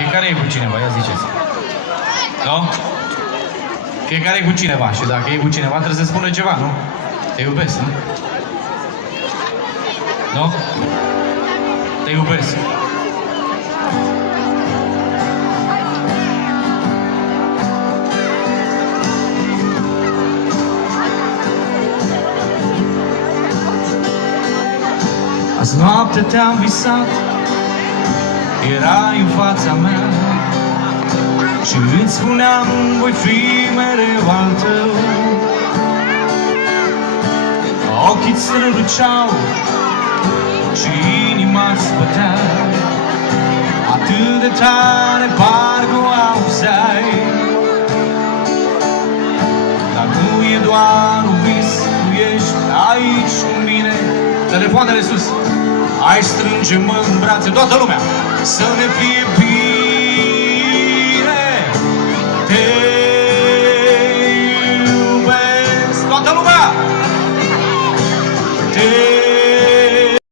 Fiecare e cu cineva, ia ziceți. Nu? Fiecare e cu cineva și dacă e cu cineva trebuie să spună ceva, nu? Te iubesc, nu? Nu? Te iubesc. Azi noapte te-am visat, erai în fața mea și îți spuneam, voi fi mereu al tău. Ochii-ți străluceau și inima-ți bătea atât de tare, parcă o auzeai. Dar nu e doar un vis, tu ești aici cu mine. Telefoanele sus. Ai strânge-mă în brațe, toată lumea, să ne fie